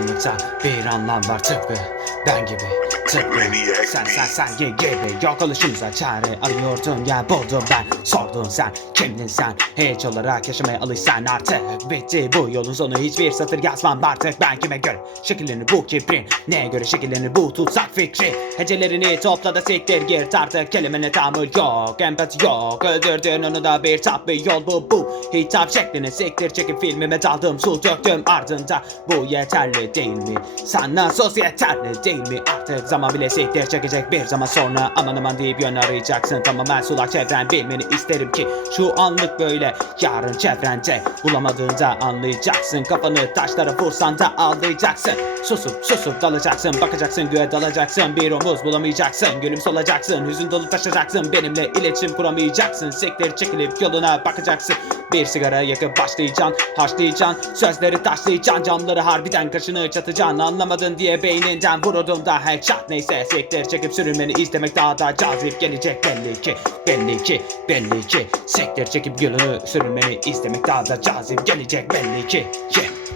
Karanlıkta bir anlam var tıpkı ben gibi. Tıpkı Sen sen sen gibi. Yok oluşumuza çare arıyordun. Ya buldum ben. Sordun sen. Kimdin sen? Hiç olarak yaşamaya alışsan artık. Bitti bu yolun sonu. Hiçbir satır yazmam artık. Ben kime göre şekillerini bu kibrin? Neye göre şekillerini bu tutsak fikri? Hecelerini topla da siktir gir artık. Kelimene tahammül yok Empati yok. Öldürdün onu da bir tatlı yol bu bu. Hitap şeklini siktir. Çekip filmime daldım su döktüm ardında. Bu yeterli değil mi? Sana sos yeterli değil mi? Artık zaman bile siktir çekecek bir zaman sonra. Aman aman deyip yön arayacaksın. Tamamen sulak çevren bilmeni isterim ki Şu anlık böyle. Yarın çevrende Bulamadığında anlayacaksın. Kafanı taşlara vursan da ağlayacaksın Susup susup dalacaksın. Bakacaksın göğe dalacaksın. Bir omuz bulamayacaksın. Gülüm solacaksın. Hüzün dolu taşacaksın Benimle iletişim kuramayacaksın. Siktir çekilip yoluna bakacaksın bir sigara yakıp başlayacaksın Haşlayacaksın. Sözleri taşlayacaksın Camları harbiden kaşını çatacaksın. Anlamadın diye beyninden vururdum da headshot Neyse siktir çekip sürünmeni izlemek daha da cazip gelecek. Belli ki Belli ki belli ki. Siktir çekip gülünü sürünmeni izlemek daha da cazip gelecek. Belli ki yeah.